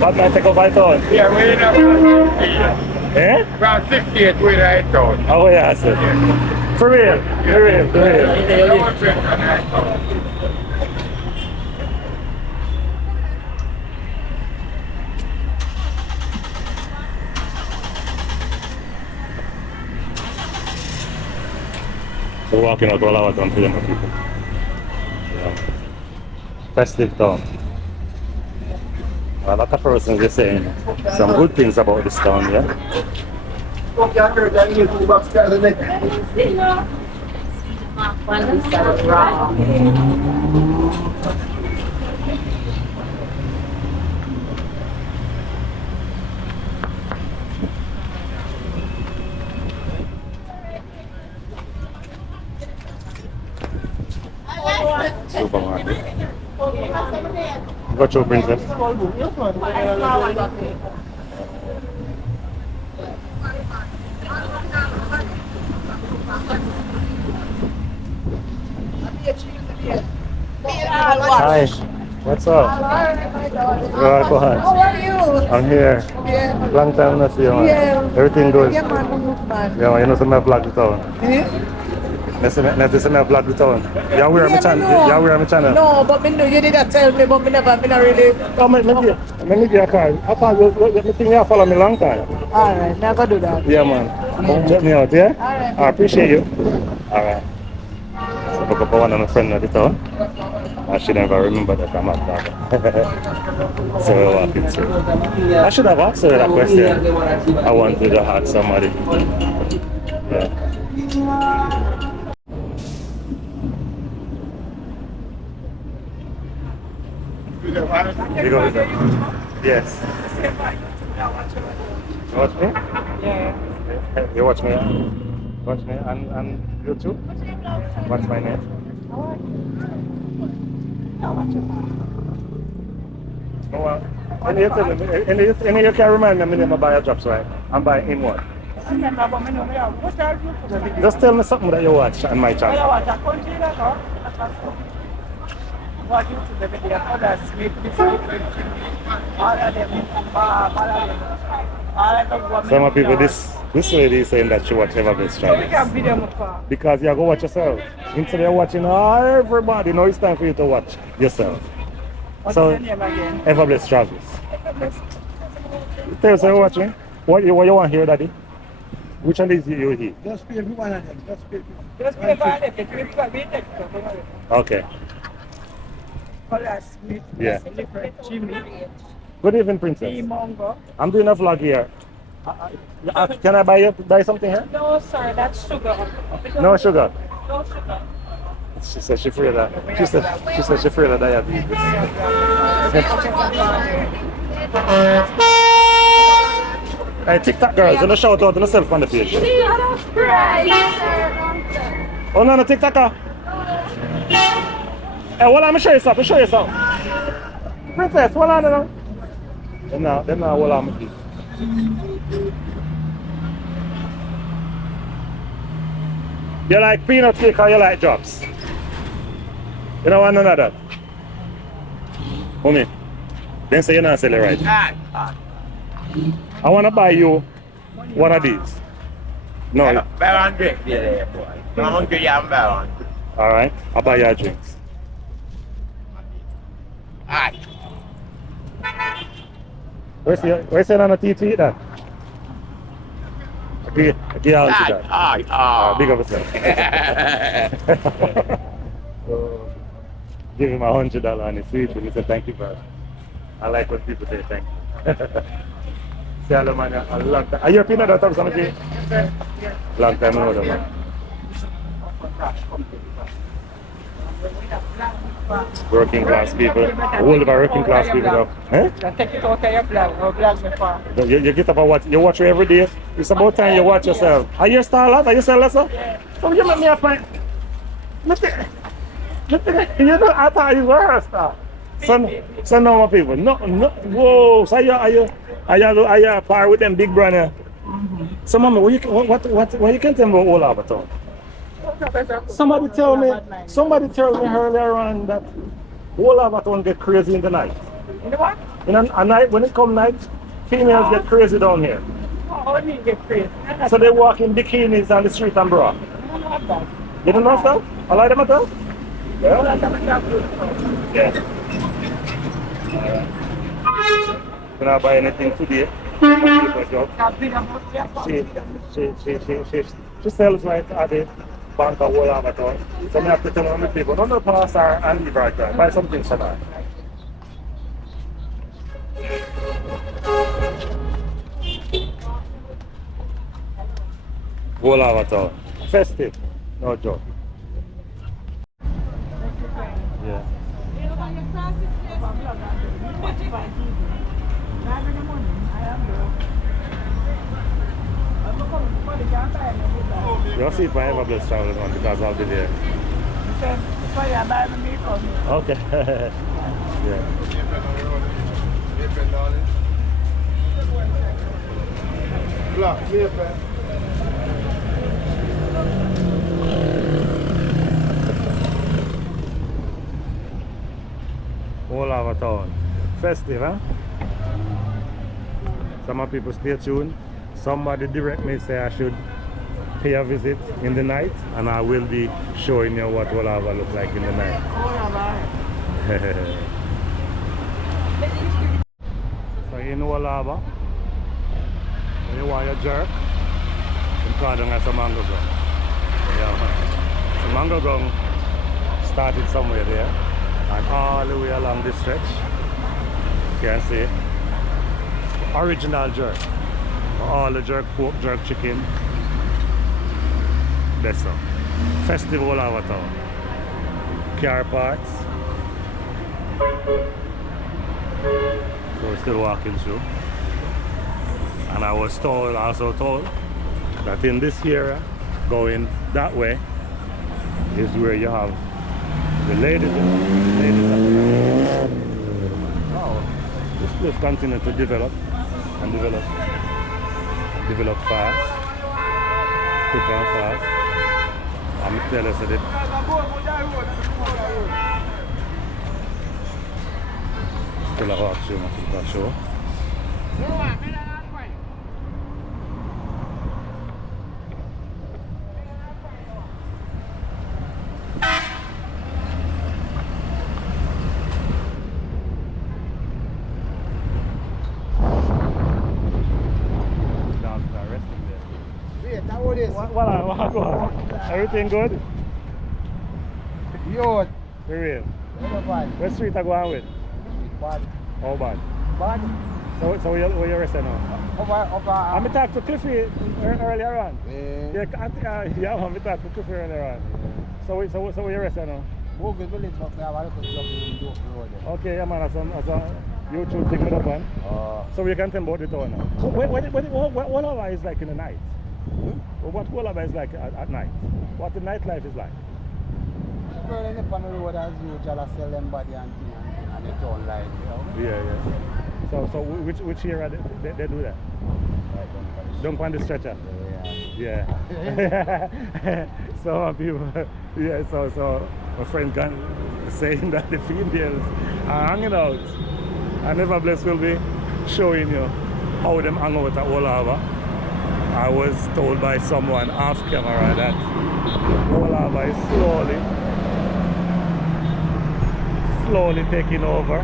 What can I take over town? Yeah, we're in Eh? about 68 with I told. Oh yeah, I said. So For real. So walking out all our town for young people. Yeah. Festive town. A lot of persons are saying some good things about this town, yeah? Supermarket. Got your princess? Hi, what's up? Go ahead. How are you? I'm here. Yeah. Long time no see you, man. Yeah. Everything good? Yeah, man, don't look bad. Yeah, man, you know some of my vlog the town. Eh? Let's see my vlog the town. Yeah, we're on my channel. Yeah, we're on my channel. No, but me know you did tell me, but me never really. Oh, maybe I can't. I thought you think you follow me long time. Alright, never do that. Yeah, man. Check me out, yeah? Alright. I appreciate you. Alright. So, I got one of my friends at the town. I should never remember that I'm at that. So we're walking through. I should have asked her that question. I wanted to ask somebody. Yeah. You go with that? Yes. You watch me? Yeah. You watch me? Watch me and YouTube? What's my name? Oh, well, and you can remind me when I buy a drops, right? I'm buying in one. Just tell me something that you watch on my channel. Some of people, this lady is saying that she watch Everbest channel. Because you go watch yourself. Instead of watching everybody, now it's time for you to watch yourself. So, Everbest Travels. Tell us you watch me. What you want to hear, Daddy? Which one is you hear? Just pay every one of them. Just pay. Okay. Yeah. Good evening, Princess. I'm doing a vlog here. Can I buy something here? No, sir, that's sugar. No sugar. No sugar. She said she afraid of she said she afraid of diabetes. Hey, TikTok girls, you know shout out to yourself on the page. Oh no, TikToker. Hey, well, I'm show you something. Princess, what on now? Them now, what I'm doing. You like peanut cake or you like drops? You don't want none of that? Homie, then say you're not selling right. I want to buy you one of these. No. Buy one drink. Yeah, boy. I'm hungry, I'm buy one. Alright, I'll buy you a drinks. Alright. Where's your on the tea to eat that? Okay, I'll do that. Big up yourself. So, give him $100 and it's sweet and he said thank you, bro. I like when people say thank you. Say hello, man, a long time. Are you a peanut butter or something? Long time ago, man. Working class people, all of our working class people now. Eh? Take it out of your blog me You get up and watch, you watch you every day. It's about time you watch yourself. Are you a star lot? Are you sell lesser? Yeah. So you make me a point. You know, I thought you were a star. So no more people. No, whoa. So are you par with them big brother? So mama, what you can tell me about Old Harbour town? Somebody tell me earlier on that Old Harbour town get crazy in the night. You know what? In a night, when it come night, females get crazy down here. Oh, I mean get crazy. So they walk in bikinis on the street and bra. You don't know stuff? I like them at all? Yeah. Yeah. Can I buy anything today? She sells right at the bank of Old Harbour town. So I have to tell my people, don't pass her and leave right there. Buy something for her. Old Harbour town. Festive. No joke. Yeah. You'll see if I ever bless traveling on because I'll be there. Okay. Yeah. Old Harbour town. Festive, huh? Some people stay tuned. Somebody direct me say I should pay a visit in the night, and I will be showing you what Old Harbour look like in the night. So in Old Harbour, when you want your jerk, you call them as a mango gun. Yeah. So mango gun started somewhere there, and all the way along this stretch, you can see original jerk. All the jerk pork, jerk chicken. That's all. Festival Old Harbour town. Car parts. So we're still walking through. And I was also told that in this area, going that way, is where you have the ladies. Oh, this place continues to develop and develop. Develop fast, quick and fast. I'm telling you that still a rock show, my show. What? Everything good? Yo, For real? bad. What street I going with? Bad. How bad? Bad. So where you resting now? I'm talking to Cliffy earlier on. Yeah, I'm talking to Cliffy earlier on. So where you resting now? Okay, yeah man, as a YouTube thing with one. So we can tell about the town now. What Harbour is like in the night? What Old Harbour is like at night? What the nightlife is like? People in the road as usual sell them body and they don't like, you know? Yeah. So which area they do that? Don't find the stretcher? Yeah. So people, yeah, so my friend saying that the females are hanging out. And Never Bless will be showing you how them hang out at Old Harbour. I was told by someone off camera that Old Harbour is slowly taking over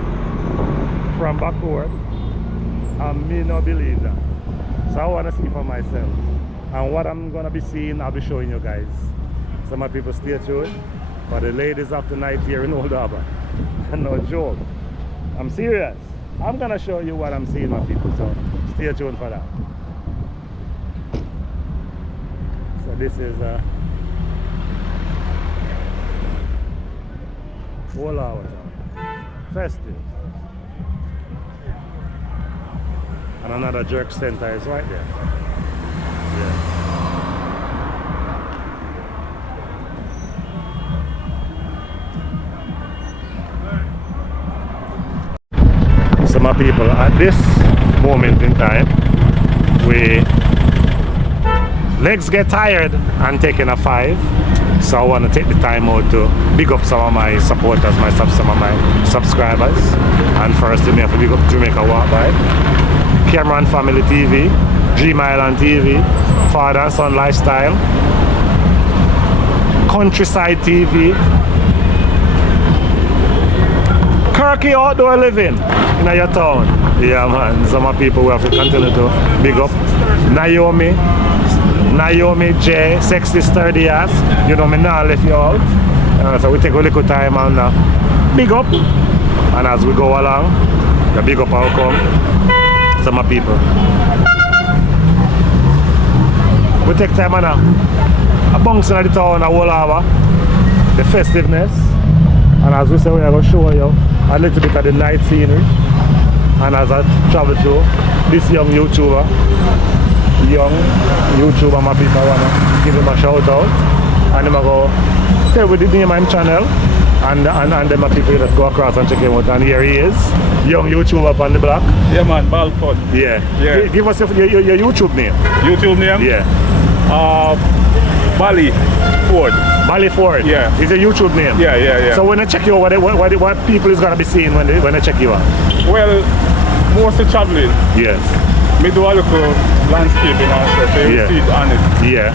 from backward, and me not believe that. So I want to see for myself, and what I'm gonna be seeing, I'll be showing you guys. Some of people stay tuned, but the ladies of the night here in Old Harbour, no joke, I'm serious. I'm gonna show you what I'm seeing, my people, so stay tuned for that. So this is Old Harbour festive, and another jerk center is right there. Yeah. So my people, at this moment in time, legs get tired and taking a 5, so I want to take the time out to big up some of my supporters, some of my subscribers. And first, me have to big up Jamaica Walk By, Cameron Family TV, Dream Island TV, Father and Son Lifestyle, Countryside TV. Kirky Outdoor Living in your town. Yeah, man. Some of people will have to continue to big up. Naomi J, Sexy Sturdy Ass. You know, me now left you out. So we take a little time and big up. And as we go along, the big up will come. Some of people. We take time and a bounce in the town, a Old Harbour, the festiveness. And as we say, we are going to show you a little bit of the night scenery. And as I travel through, this young YouTuber, my people want to give him a shout out. And I'm going to tell with the name of his channel. And then my people just go across and check him out. And here he is, young YouTuber up on the block. Yeah, man, Balford. Yeah. Give us your YouTube name. YouTube name? Yeah. Bally Ford. Bally Ford. Yeah. It's a YouTube name. Yeah. So when they check you out, what people is gonna be seeing when they check you out? Well, mostly traveling. Yes. Me do a little landscaping also, so you see it on it. Yeah.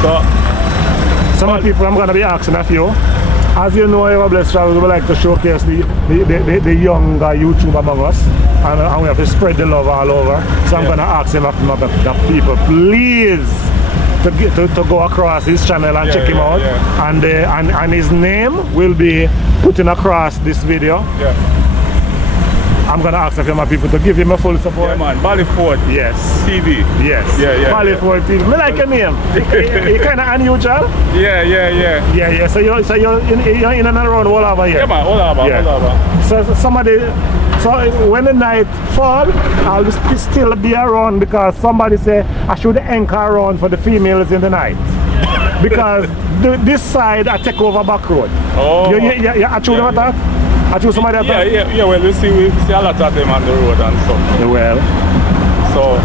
So some people I'm gonna be asking of you. As you know, Ever Blessed Travels, we like to showcase the younger YouTube among us, and we have to spread the love all over. So I'm gonna ask him the people, please, to go across his channel and check him out. And his name will be put in across this video. I'm gonna ask a few more people to give him a full support. Yeah, man, Bally Ford. Yes. TV. Yes. Bally Ford TV. Me like your name. You kind of unusual. Yeah. So you're in and around Old Harbour here. Yeah, man, Old Harbour. So when the night fall, I'll still be around because somebody say I should anchor around for the females in the night. Because this side I take over back road. Oh. You actually know that? I choose somebody else. Yeah. Well, we see a lot of them on the road and stuff. Well. So, I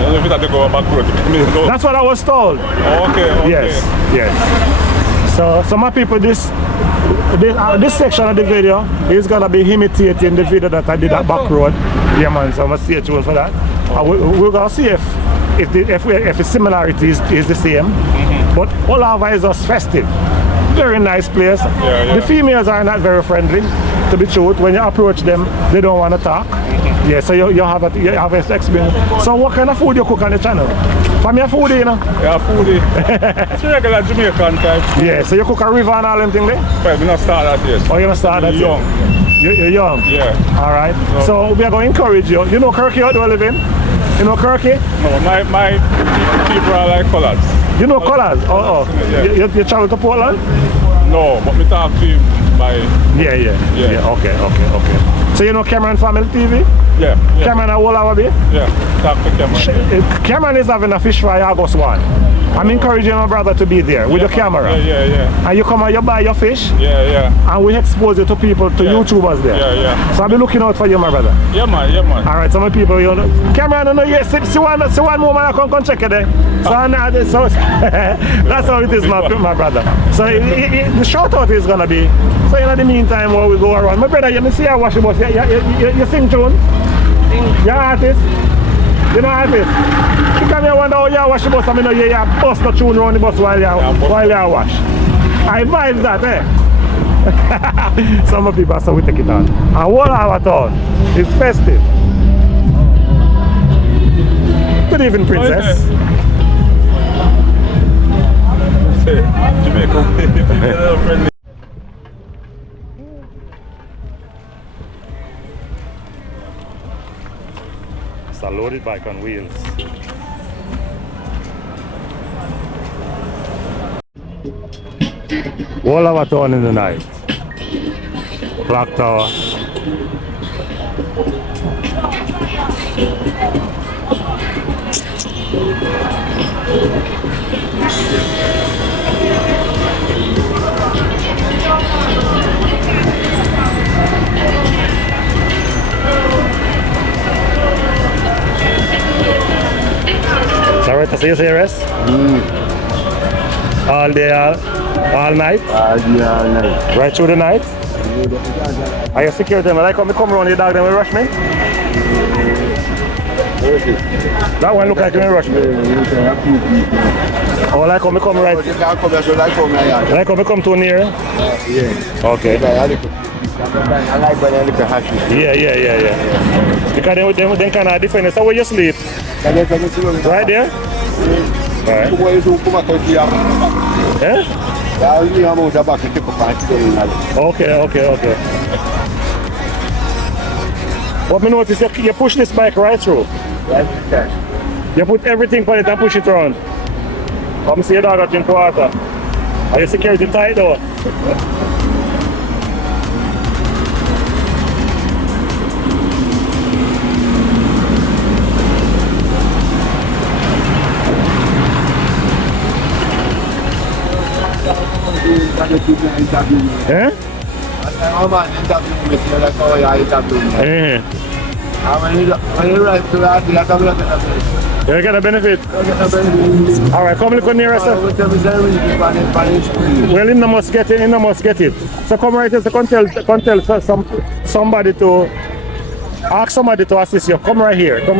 don't know if it had to go back road. That's what I was told. Okay. Yes. So some of people, this section of the video is gonna be imitating the video that I did at back road. Yeah, man. So I'm gonna stay tuned for that. We're gonna see if the similarity is the same. But Old Harbour is just festive. Very nice place. The females are not very friendly, to be truth. When you approach them, they don't want to talk. Yeah, so you have an experience. So what kind of food you cook on the channel? From your foodie, you know? Yeah, foodie. It's regular Jamaican type. Yeah, so you cook a river and all them things there? Well, we not start that yet. Oh, you not start that yet? Young. You're young? Yeah. Alright. So we are going to encourage you. You know Kirky Outdoor Living? You know Kirky? No, my people are like colors. You know Colors? Oh. Yeah. You travel to Portland? No, but me talk to him by... Yeah. Okay. So you know Cameron Family TV? Yeah. Cameron and Old Harbour? Yeah, talk to Cameron. Cameron is having a fish fry August 1. I'm encouraging my brother to be there with the camera. Yeah. And you come and you buy your fish. Yeah. And we expose it to people, to YouTubers there. Yeah. So I'll be looking out for you, my brother. Yeah, man. Alright, some people, you know. Cameron, I know you see one moment I come check it there. So that's how it is, my brother. So the shout out is gonna be. So in the meantime, while we go around, my brother, you see I wash the bus. You sing tune? You're an artist? You know artist? You come here wonder how you wash the bus. I mean, you bust the tune around the bus while you wash. I advise that, Some people, so we take it on. And Old Harbour town is festive. Good evening, princess. Jamaica. It's a loaded bike on wheels. Old Harbour town in the night. Clock Tower. Sorry to see you serious? All day, all night? All day, all night. Right through the night? Are you security? Like when we come around the dog, then we rush me? That one look like you're in rush. Oh, like how me come right? Like how me come too near? Yeah. Okay. I like when I look at hashes. Yeah. Because they kind of different. So where you sleep? Right there? Right. Yeah? Okay. What me notice, you push this bike right through. You put everything on it and push it around. Come see your dog drink water. Are your security tight though? Eh? You get a benefit. Alright, come look on near us. Well, in the must get it. So come right here, so come tell somebody to ask somebody to assist you. Come right here. Come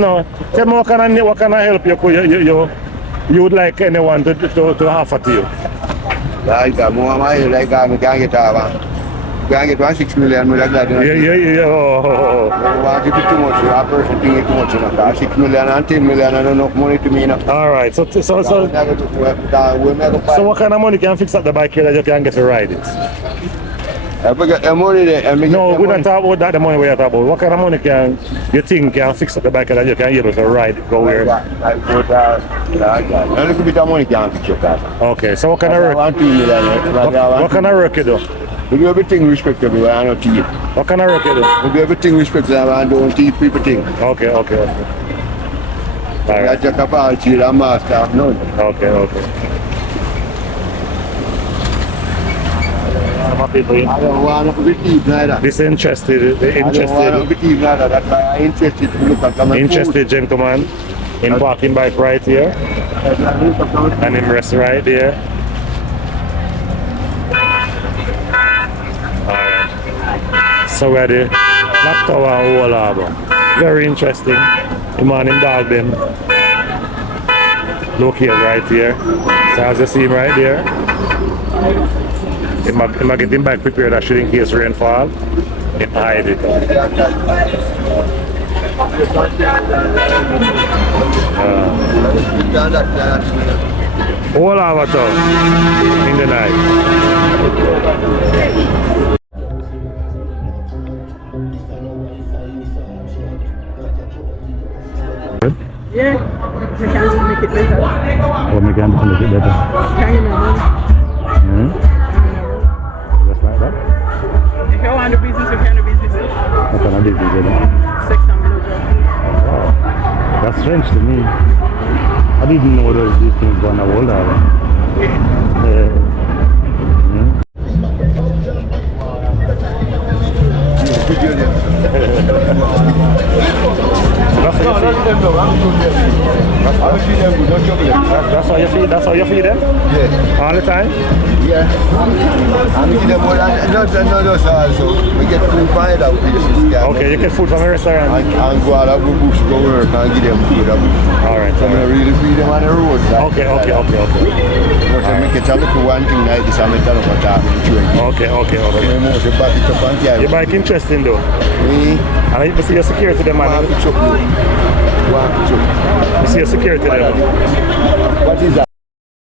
now. Tell me what can I help you would like anyone to offer to you. Like that, like that, we can't get out. We can't get 6 million like that. Yeah. I want to give too much. A person think too much. 6 million and 10 million and enough money to me. Alright, so what kind of money can fix up the bike here that you can get to ride it? If we get the money there, no, we're not talking about that, the money we're talking about. What kind of money can you think can fix up the bike that you can able to ride it, go where? A little bit of money can fix your car. Okay, so what kind of work? What kind of work you do? We do everything respectable, I don't teach. What kind of work you do? We do everything respectable, I don't teach people things. Okay. I just a party, I'm master of none. Okay. People I don't want to be keep neither. Interested. I don't want to be keep neither. That's why I'm interested to look at my interested gentleman in parking bike right here. And him rest right there. Alright. So we're the Black Tower Old Harbour. Very interesting. The man in dog them. Located right here. So as you see him right there. If I get him back prepared, I should in case rainfall, it hide it. All over town in the night. Yeah, we can make it better. Oh, we can make it better. Just like that? If you want to do business, you can do business. What kind of business is it? Sex and blowjob. Wow, that's strange to me. I didn't know these things were on the Old Harbour. That's how you feed them? Yeah. All the time? Yeah. And we give them more than not also. We get food by that places. Okay, you get food from a restaurant? And go out of the bush, go work and give them food. Alright. So we really feed them on the road. Okay. But I make it a little one thing like this, I make it up at Okay. Your bike interesting though? And I see your security there, man. You see your security there? What is that?